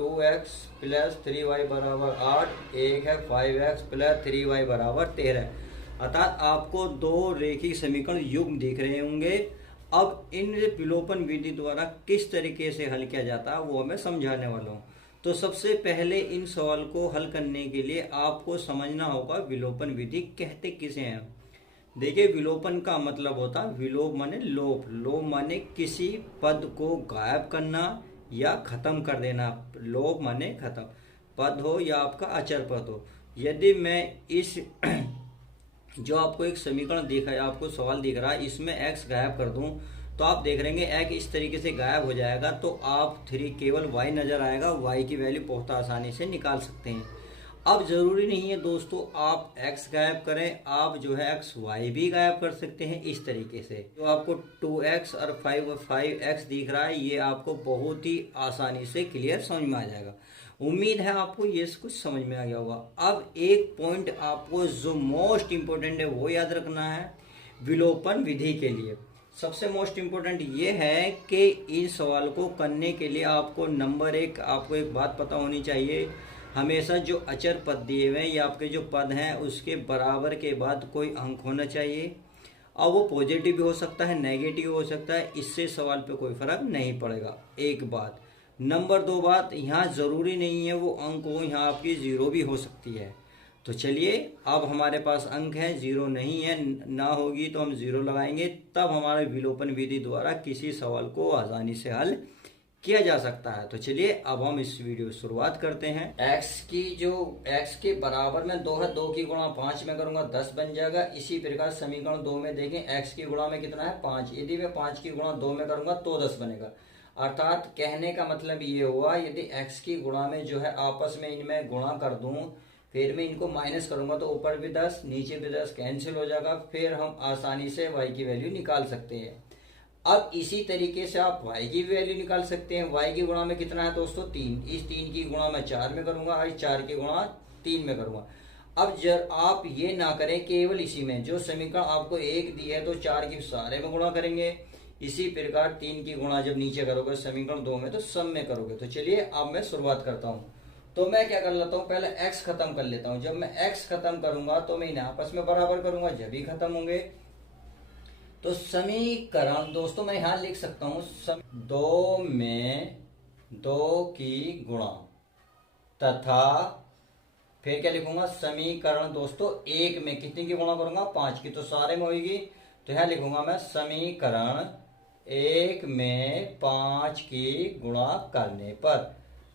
2x plus 3y बराबर 8, एक है 5x प्लस 3y बराबर 13। अर्थात आपको दो रेखिक समीकरण युग्म दिख रहे होंगे। अब इन विलोपन विधि द्वारा किस तरीके से हल किया जाता है वो मैं समझाने वाला हूँ। तो सबसे पहले इन सवाल को हल करने के लिए आपको समझना होगा विलोपन विधि कहते किसे हैं। देखिए, विलोपन का मतलब होता है विलोप माने लोप, लोप माने किसी पद को गायब करना या खत्म कर देना। लोप माने खत्म, पद हो या आपका अचर पद हो। यदि मैं इस जो आपको एक समीकरण दिख रहा है, आपको सवाल दिख रहा है, इसमें x गायब कर दूं तो आप देख रहेंगे x इस तरीके से गायब हो जाएगा। तो आप 3 केवल y नजर आएगा, y की वैल्यू बहुत आसानी से निकाल सकते हैं। अब जरूरी नहीं है दोस्तों आप x गायब करें, आप जो है x y भी गायब कर सकते हैं। इस तरीके से जो आपको 2x और 5x दिख रहा है, ये आपको बहुत ही आसानी से क्लियर समझ में आ जाएगा। उम्मीद है आपको ये कुछ समझ में आ गया होगा। अब एक पॉइंट आपको जो मोस्ट इम्पोर्टेंट है वो याद रखना है विलोपन विधि के लिए। सबसे मोस्ट इम्पोर्टेंट ये है कि इन सवाल को करने के लिए आपको नंबर एक, आपको एक बात पता होनी चाहिए, हमेशा जो अचर पद दिए हुए हैं या आपके जो पद हैं उसके बराबर के बाद कोई अंक होना चाहिए। और वो पॉजिटिव भी हो सकता है, नेगेटिव हो सकता है, इससे सवाल पे कोई फर्क नहीं पड़ेगा। एक बात। नंबर 2 बात, यहाँ जरूरी नहीं है वो अंक हो, यहाँ आपकी 0 भी हो सकती है। तो चलिए, अब हमारे पास अंक है, 0 नहीं है, ना होगी तो हम 0 लगाएंगे, तब हमारे विलोपन विधि द्वारा किसी सवाल को आसानी से हल किया जा सकता है। तो चलिए अब हम इस वीडियो की शुरुआत करते हैं। x के बराबर में 2 है, 2 की गुणा 5 में करूंगा 10 बन जाएगा। इसी प्रकार समीकरण 2 में देखें, x की गुणा में कितना है 5, यदि मैं 5 की गुणा 2 में करूंगा तो 10 बनेगा। अर्थात कहने का मतलब ये हुआ, यदि x की गुणा में जो है आपस में इनमें गुणा कर दूं, फिर मैं इनको माइनस करूंगा तो ऊपर भी 10 नीचे भी 10 कैंसिल हो जाएगा। फिर हम आसानी से y की वैल्यू निकाल सकते हैं। अब इसी तरीके से आप y की वैल्यू निकाल सकते हैं। y की गुणा में कितना है दोस्तों 3, इस 3 की गुणा मैं 4 में करूंगा और 4 की गुणा 3 में करूंगा। अब जब आप ये ना करें केवल इसी में, जो समीकरण आपको 1 दी है तो 4 की सारे में गुणा करेंगे। इसी प्रकार 3 की गुणा जब नीचे करोगे समीकरण 2 में तो सब में करोगे। तो चलिए अब मैं शुरुआत करता हूँ। तो मैं क्या कर लेता हूँ, पहले x खत्म कर लेता हूँ। जब मैं x खत्म करूंगा तो मैं इन्हें आपस में बराबर करूंगा, जब ही खत्म होंगे। तो समीकरण दोस्तों मैं यहां लिख सकता हूं 2 में 2 की गुणा तथा फिर क्या लिखूंगा, समीकरण दोस्तों 1 में कितनी की गुणा करूंगा 5 की, तो सारे में होगी। तो यहां लिखूंगा मैं समीकरण 1 में 5 की गुणा करने पर।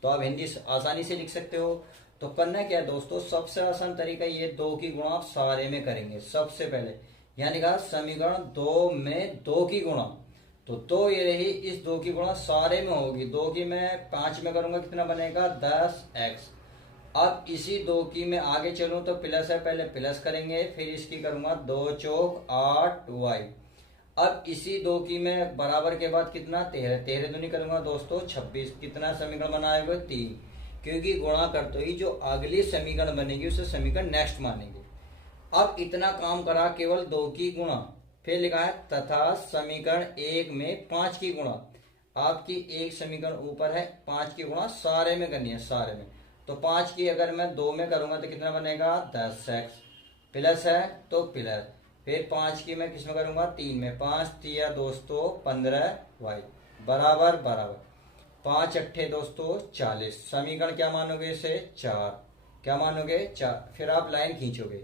तो आप हिंदी आसानी से लिख सकते हो। तो करना क्या है दोस्तों, सबसे आसान तरीका ये 2 की गुणा आप सारे में करेंगे। सबसे पहले यहाँ लिखा समीकरण 2 में 2 की गुणा, तो 2 ये रही, इस 2 की गुणा सारे में होगी। 2 की मैं 5 में करूंगा कितना बनेगा 10x। अब इसी 2 की मैं आगे चलूं तो प्लस है, पहले प्लस करेंगे, फिर इसकी करूंगा 2 चौक 8y। अब इसी 2 की मैं बराबर के बाद कितना 13, 13 दूनी करूंगा दोस्तों 26। कितना समीकरण बनाएगा 3, क्योंकि गुणा करते ही जो अगली समीकरण बनेगी उसे समीकरण नेक्स्ट मानेंगे। अब इतना काम करा केवल 2 की गुणा, फिर लिखा है तथा समीकरण 1 में 5 की गुणा। आपकी एक समीकरण ऊपर है, 5 की गुणा सारे में करनी है, सारे में। तो 5 की अगर मैं 2 में करूंगा तो कितना बनेगा 10x, प्लस है तो प्लस, फिर 5 की मैं किस में करूंगा 3 में, 5 दिया दोस्तों 15y बराबर बराबर 5 अट्ठे दोस्तों 40। समीकरण क्या मानोगे इसे 4, क्या मानोगे 4, फिर आप लाइन खींचोगे।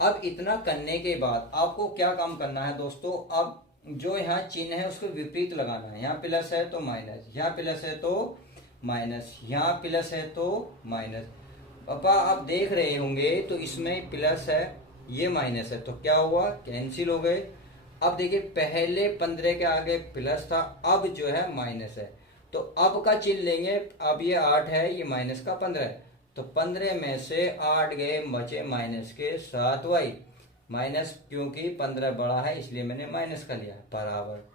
अब इतना करने के बाद आपको क्या काम करना है दोस्तों, अब जो यहाँ चिन्ह है उसको विपरीत लगाना है। यहाँ प्लस है तो माइनस, यहाँ प्लस है तो माइनस, यहाँ प्लस है तो माइनस। पापा आप देख रहे होंगे तो इसमें प्लस है, ये माइनस है, तो क्या हुआ कैंसिल हो गए। अब देखिए पहले 15 के आगे प्लस था, अब जो है माइनस है, तो अब का चिन्ह लेंगे। अब ये 8 है, ये माइनस का 15 है, तो 15 में से 8 गए, बचे माइनस के 7y। माइनस क्योंकि 15 बड़ा है इसलिए मैंने माइनस का लिया, बराबर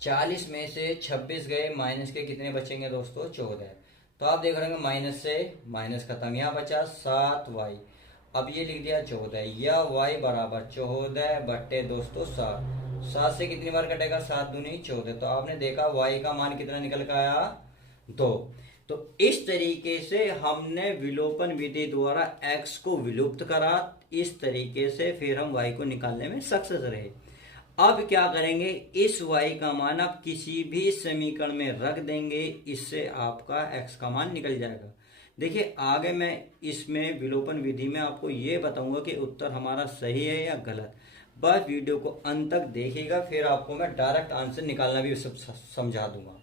40 में से 26 गए, माइनस के कितने बचेंगे दोस्तों 14। तो आप देख रहे हैं माइनस से माइनस खत्म, यहाँ बचा 7y। अब ये लिख दिया 14, या y बराबर 14 बट्टे दोस्तों 7। 7 से कितनी बार कटेगा 7 दूनी 14। तो आपने देखा y का मान कितना निकल कर आया 2। तो इस तरीके से हमने विलोपन विधि द्वारा x को विलुप्त करा। इस तरीके से फिर हम y को निकालने में सक्सेस रहे। अब क्या करेंगे, इस y का मान आप किसी भी समीकरण में रख देंगे, इससे आपका x का मान निकल जाएगा। देखिए आगे मैं इसमें विलोपन विधि में आपको ये बताऊंगा कि उत्तर हमारा सही है या गलत। बस वीडियो को अंत तक देखिएगा, फिर आपको मैं डायरेक्ट आंसर निकालना भी सब समझा दूंगा।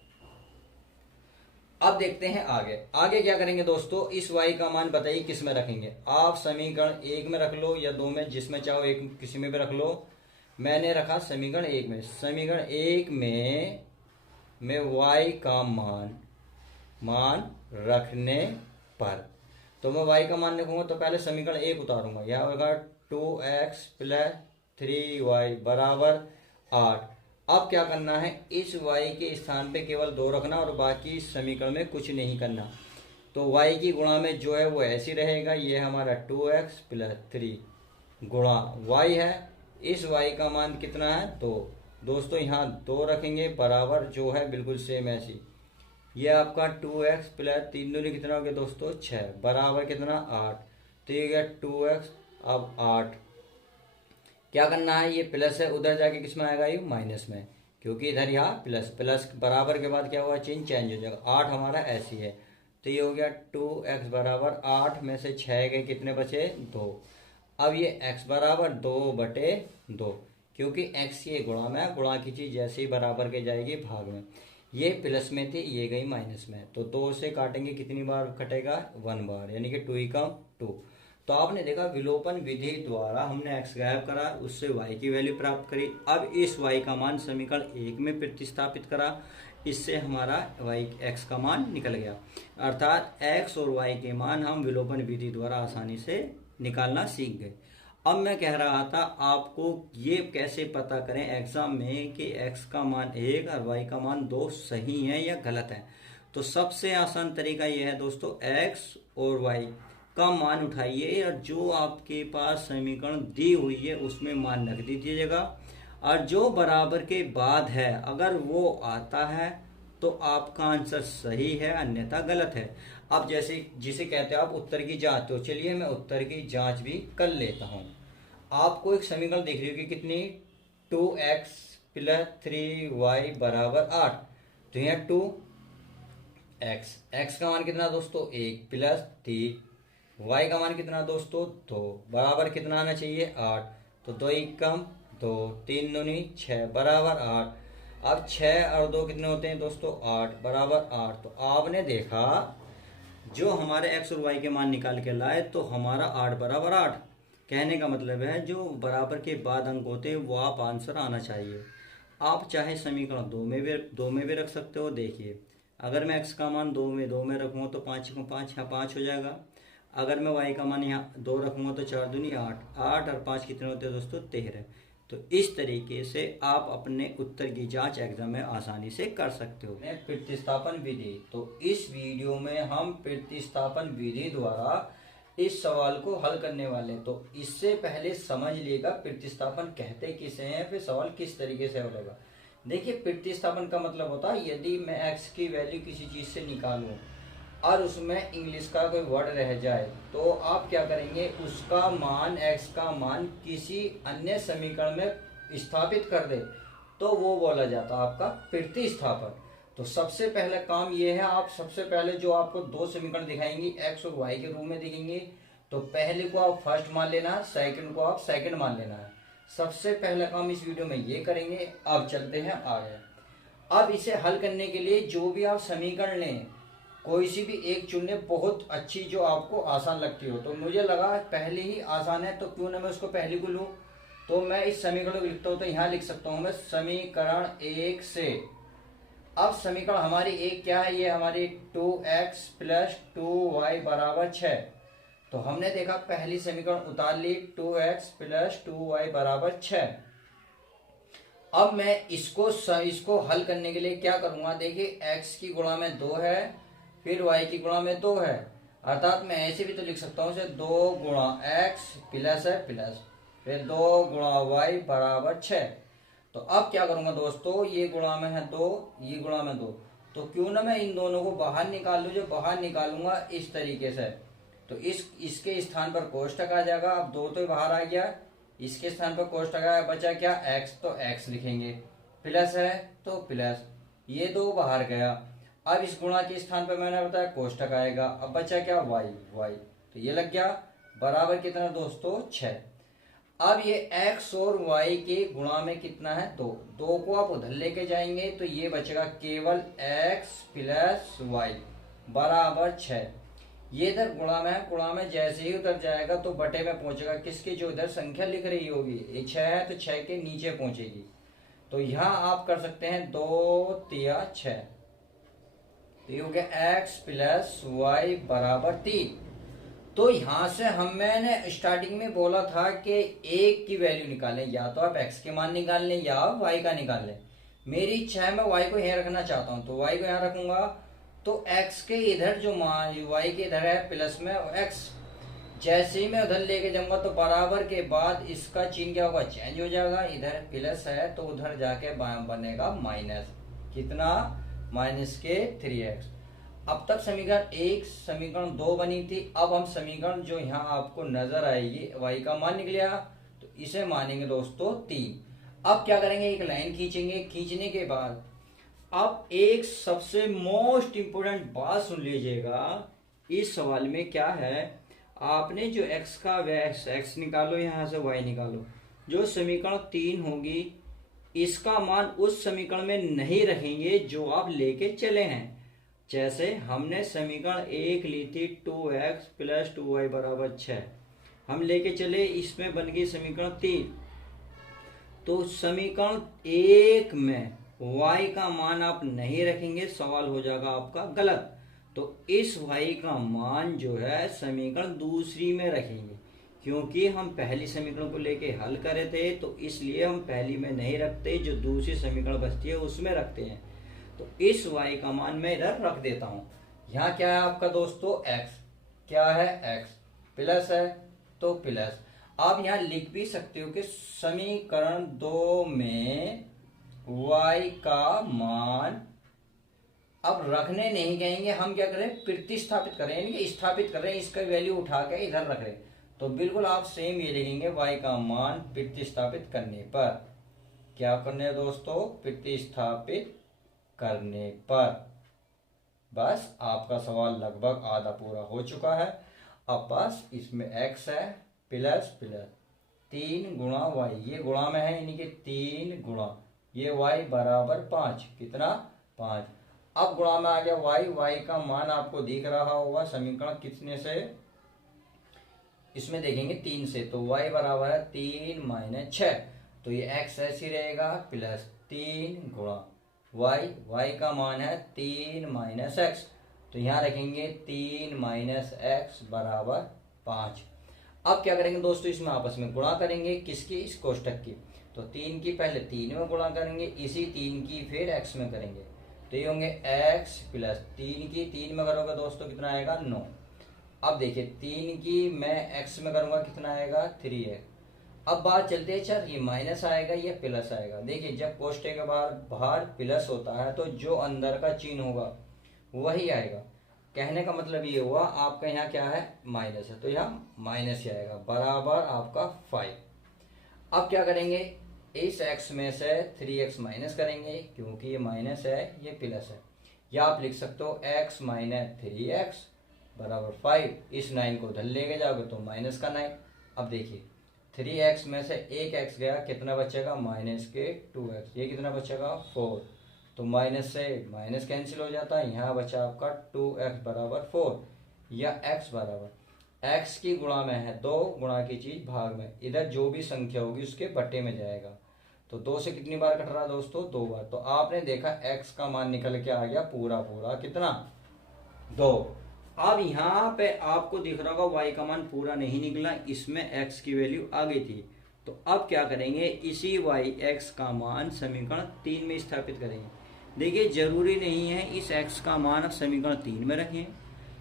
अब देखते हैं आगे। आगे क्या करेंगे दोस्तों, इस y का मान बताइए किस में रखेंगे। आप समीकरण 1 में रख लो या 2 में, जिसमें चाहो एक किसी में भी रख लो। मैंने रखा समीकरण 1 में। समीकरण 1 में y का मान रखने पर, तो मैं y का मान लिखूंगा तो पहले समीकरण 1 उतारूंगा। यह होगा 2x प्लस 3y बराबर 8। अब क्या करना है, इस y के स्थान पे केवल 2 रखना और बाकी समीकरण में कुछ नहीं करना। तो y की गुणा में जो है वो ऐसी रहेगा। ये हमारा 2x प्लस 3 गुणा y है। इस y का मान कितना है, 2। दोस्तों यहाँ 2 रखेंगे बराबर जो है बिल्कुल सेम ऐसी। ये आपका 2x प्लस 3 दूनी कितना हो गया दोस्तों, 6 बराबर कितना 8। तो ये गया 2x। अब 8 क्या करना है, ये प्लस है, उधर जाके किस में आएगा, ये माइनस में, क्योंकि इधर यहाँ प्लस बराबर के बाद क्या हुआ, चिन्ह चेंज हो जाएगा। 8 हमारा ऐसी है। तो ये हो गया 2x बराबर 8 में से 6 गए, कितने बचे, 2। अब ये x बराबर 2/2, क्योंकि x ये गुणा में, गुणा की चीज जैसे ही बराबर के जाएगी भाग में। ये प्लस में थी, ये गई माइनस में, तो 2 से काटेंगे कितनी बार कटेगा, 1 बार, यानी कि 2 × 2। तो आपने देखा विलोपन विधि द्वारा हमने x गायब करा, उससे y की वैल्यू प्राप्त करी। अब इस y का मान समीकरण 1 में प्रतिस्थापित करा, इससे हमारा x का मान निकल गया। अर्थात x और y के मान हम विलोपन विधि द्वारा आसानी से निकालना सीख गए। अब मैं कह रहा था आपको ये कैसे पता करें एग्जाम में कि x का मान 1 और y का मान 2 सही है या गलत है। तो सबसे आसान तरीका यह है दोस्तों, x और y का मान उठाइए और जो आपके पास समीकरण दी हुई है उसमें मान रख दीजिएगा, और जो बराबर के बाद है अगर वो आता है तो आपका आंसर सही है, अन्यथा गलत है। अब जैसे जिसे कहते हैं आप उत्तर की जांच, तो चलिए मैं उत्तर की जांच भी कर लेता हूं। आपको एक समीकरण दिख रही होगी कितनी, 2x प्लस 3y बराबर 8। तो यहाँ 2x का मान कितना दोस्तों, 1 प्लस 3, y का मान कितना दोस्तों, 2 बराबर कितना आना चाहिए, 8। तो 2 कम 2, 3 दूनी 6 बराबर 8। अब 6 और 2 कितने होते हैं दोस्तों, 8 बराबर 8। तो आपने देखा जो हमारे x और y के मान निकाल के लाए तो हमारा 8 बराबर 8। कहने का मतलब है जो बराबर के बाद अंक होते हैं वो आप आंसर आना चाहिए। आप चाहे समीकरण 2 में भी रख सकते हो। देखिए अगर मैं x का मान 2 में रखूँगा तो 5 को 5 यहाँ 5 हो जाएगा। अगर मैं y का मान यहाँ 2 रखूँगा तो 4 दूनी 8, 8 और 5 कितने होते हैं दोस्तों, 13। तो इस तरीके से आप अपने उत्तर की जांच एग्जाम में आसानी से कर सकते हो। प्रतिस्थापन विधि, तो इस वीडियो में हम प्रतिस्थापन विधि द्वारा इस सवाल को हल करने वाले। तो इससे पहले समझ लिएगा प्रतिस्थापन कहते किसे हैं, फिर सवाल किस तरीके से होगा। देखिए प्रतिस्थापन का मतलब होता है यदि मैं x की वैल्यू किसी चीज से निकालूं और उसमें इंग्लिश का कोई वर्ड रह जाए तो आप क्या करेंगे, उसका मान x का मान किसी अन्य समीकरण में स्थापित कर दे, तो वो बोला जाता है आपका प्रतिस्थापन। तो सबसे पहला काम ये है, आप सबसे पहले जो आपको 2 समीकरण दिखाएंगे x और y के रूप में दिखेंगे, तो पहले को आप फर्स्ट मान लेना, सेकंड को आप सेकंड मान लेना है। सबसे पहला काम इस वीडियो में ये करेंगे। अब चलते हैं आगे। अब इसे हल करने के लिए जो भी आप समीकरण लें, कोई सी भी एक चुनने, बहुत अच्छी जो आपको आसान लगती हो। तो मुझे लगा पहले ही आसान है तो क्यों ना मैं उसको पहले को लूँ। तो मैं इस समीकरण को लिखता हूँ, तो यहाँ लिख सकता हूँ मैं समीकरण 1 से। अब समीकरण हमारी एक क्या है, ये हमारी 2x प्लस 2y बराबर 6। तो हमने देखा पहली समीकरण उतार ली, 2x प्लस 2y बराबर 6। अब मैं इसको हल करने के लिए क्या करूंगा, देखिए x की गुणा में 2 है, फिर y की गुणा में 2 है, अर्थात मैं ऐसे भी तो लिख सकता हूँ 2 गुणा x प्लस है प्लस, फिर 2 गुणा y बराबर 6। तो अब क्या करूंगा दोस्तों, ये गुणा में है 2, ये गुणा में 2, तो क्यों ना मैं इन दोनों को बाहर निकाल लूँ। जो बाहर निकालूंगा इस तरीके से, तो इसके स्थान पर कोष्टक आ जाएगा। अब दो तो बाहर आ गया, इसके स्थान पर कोष्टक आया, बचा क्या x, तो x लिखेंगे, प्लस है तो प्लस, ये दो बाहर गया। अब इस गुणा के स्थान पर मैंने बताया कोष्टक आएगा। अब बचा क्या y, तो ये लग गया बराबर कितना दोस्तों 6। अब ये x और y के गुणा में कितना है 2, 2 को आप उधर लेके जाएंगे तो ये बचेगा केवल x प्लस y बराबर 6। ये इधर गुणा में है, गुणा में जैसे ही उधर जाएगा तो बटे में पहुंचेगा किसकी, जो इधर संख्या लिख रही होगी, ये 6 है तो 6 के नीचे पहुंचेगी। तो यहाँ आप कर सकते हैं 2 तिया 6, तो ये हो गया x प्लस वाई बराबर 3। तो यहां से मैंने स्टार्टिंग में बोला था कि एक की वैल्यू निकालें, या तो आप x के मान निकाल लें या y का निकाल लें। मेरी इच्छा है मैं y को यहाँ रखना चाहता हूं, तो y को यहाँ रखूंगा। तो x के इधर जो मान y के इधर है प्लस में x, जैसे ही मैं उधर लेके जाऊंगा तो बराबर के बाद इसका चिन्ह क्या होगा, चेंज हो जाएगा। इधर प्लस है तो उधर जाके बनेगा माइनस, कितना माइनस के 3x। अब तक समीकरण 1 समीकरण 2 बनी थी। अब हम समीकरण जो यहाँ आपको नजर आएगी y का मान निकल गया, तो इसे मानेंगे दोस्तों 3। अब क्या करेंगे, एक लाइन खींचेंगे। खींचने के बाद अब एक सबसे मोस्ट इंपोर्टेंट बात सुन लीजिएगा। इस सवाल में क्या है, आपने जो x का x निकालो, यहाँ से y निकालो। जो समीकरण 3 होगी इसका मान उस समीकरण में नहीं रखेंगे जो आप लेके चले हैं। जैसे हमने समीकरण 1 ली थी 2x प्लस 2y बराबर 6, हम लेके चले, इसमें बन गई समीकरण 3। तो समीकरण 1 में y का मान आप नहीं रखेंगे, सवाल हो जाएगा आपका गलत। तो इस y का मान जो है समीकरण दूसरी में रखेंगे, क्योंकि हम पहली समीकरण को लेके हल करे थे, तो इसलिए हम पहली में नहीं रखते, जो दूसरी समीकरण बचती है उसमें रखते हैं। तो इस y का मान मैं इधर रख देता हूं। यहाँ क्या है आपका दोस्तों x, क्या है x प्लस है तो प्लस। आप यहाँ लिख भी सकते हो कि समीकरण 2 में y का मान अब रखने नहीं कहेंगे, हम क्या करें प्रतिस्थापित करें, यानी कि स्थापित कर रहे हैं, इसका वैल्यू उठा के इधर रख रहे हैं। तो बिल्कुल आप सेम ये लिखेंगे y का मान प्रतिस्थापित करने पर, क्या करने है दोस्तों, प्रतिस्थापित करने पर। बस आपका सवाल लगभग आधा पूरा हो चुका है। अब बस इसमें x है प्लस प्लस 3 गुणा y, ये गुणा में है यानी कि 3 गुणा ये y बराबर 5, कितना 5। अब गुणा में आ गया y का मान आपको दिख रहा होगा समीकरण कितने से, इसमें देखेंगे 3 से, तो y बराबर है 3 माइनस 6, तो ये x ऐसी रहेगा प्लस 3 गुणा y का मान है 3 माइनस x, तो यहाँ रखेंगे 3 माइनस x बराबर 5। अब क्या करेंगे दोस्तों, इसमें आपस में गुणा करेंगे, किसकी, इस कोष्टक की। तो 3 की पहले 3 में गुणा करेंगे, इसी 3 की फिर x में करेंगे, तो ये होंगे x प्लस 3 की 3 में करोगे दोस्तों कितना आएगा 9। अब देखिए 3 की मैं x में करूंगा कितना आएगा 3x। अब बात चलते है, चल ये माइनस आएगा या प्लस आएगा। देखिए जब कोष्टक के बाहर प्लस होता है तो जो अंदर का चिन्ह होगा वही आएगा। कहने का मतलब ये हुआ आपका यहाँ क्या है माइनस है, तो यहाँ माइनस ही आएगा बराबर आपका 5। अब क्या करेंगे, इस x में से 3x माइनस करेंगे, क्योंकि ये माइनस है ये प्लस है, या आप लिख सकते हो x माइनस 3x बराबर 5। इस 9 को उधर लेके जाओगे तो माइनस का 9। अब देखिए 3x में से एक x गया, कितना बचेगा माइनस के 2x, ये कितना बचेगा 4, तो माइनस से माइनस कैंसिल हो जाता है, यहाँ बचा आपका 2x बराबर 4, या x बराबर x की गुणा में है 2, गुणा की चीज भाग में, इधर जो भी संख्या होगी उसके बटे में जाएगा। तो 2 से कितनी बार कट रहा है दोस्तों 2 बार, तो आपने देखा x का मान निकल के आ गया पूरा पूरा कितना 2। अब यहाँ पे आपको दिख रहा होगा y का मान पूरा नहीं निकला, इसमें x की वैल्यू आ गई थी। तो अब क्या करेंगे, इसी x का मान समीकरण 3 में स्थापित करेंगे। देखिए जरूरी नहीं है इस x का मान समीकरण 3 में रखें,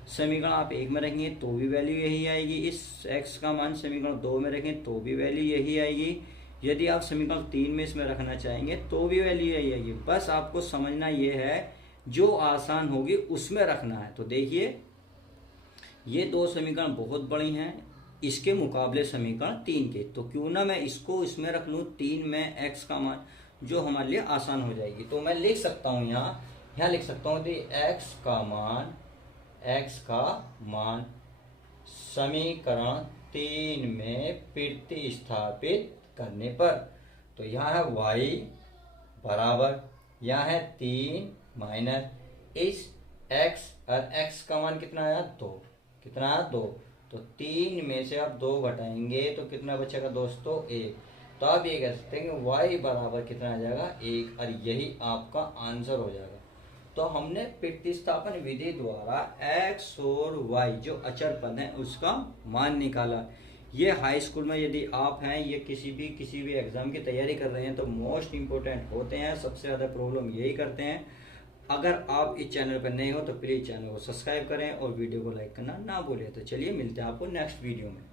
समीकरण आप 1 में रखेंगे तो भी वैल्यू यही आएगी, इस x का मान समीकरण 2 में रखें तो भी वैल्यू यही आएगी, यदि आप समीकरण 3 में इसमें रखना चाहेंगे तो भी वैल्यू यही आएगी। बस आपको समझना ये है जो आसान होगी उसमें रखना है। तो देखिए ये दो समीकरण बहुत बड़ी हैं इसके मुकाबले समीकरण 3 के, तो क्यों ना मैं इसको इसमें रख लूँ 3 में x का मान, जो हमारे लिए आसान हो जाएगी। तो मैं लिख सकता हूँ यहाँ लिख सकता हूँ x का मान समीकरण 3 में प्रतिस्थापित करने पर, तो यहाँ है y बराबर, यहाँ है 3 माइनस इस x, और x का मान कितना आया 2, कितना आया 2, तो 3 में से आप 2 घटाएंगे तो कितना बचेगा दोस्तों 1। तो आप ये कह सकते हैं कि y बराबर कितना आ जाएगा 1, और यही आपका आंसर हो जाएगा। तो हमने प्रतिस्थापन विधि द्वारा x और y जो अचर पद हैं उसका मान निकाला। ये हाई स्कूल में यदि आप हैं, ये किसी भी एग्जाम की तैयारी कर रहे हैं तो मोस्ट इम्पोर्टेंट होते हैं, सबसे ज़्यादा प्रॉब्लम यही करते हैं। अगर आप इस चैनल पर नए हो तो प्लीज़ चैनल को सब्सक्राइब करें और वीडियो को लाइक करना ना भूलें। तो चलिए मिलते हैं आपको नेक्स्ट वीडियो में।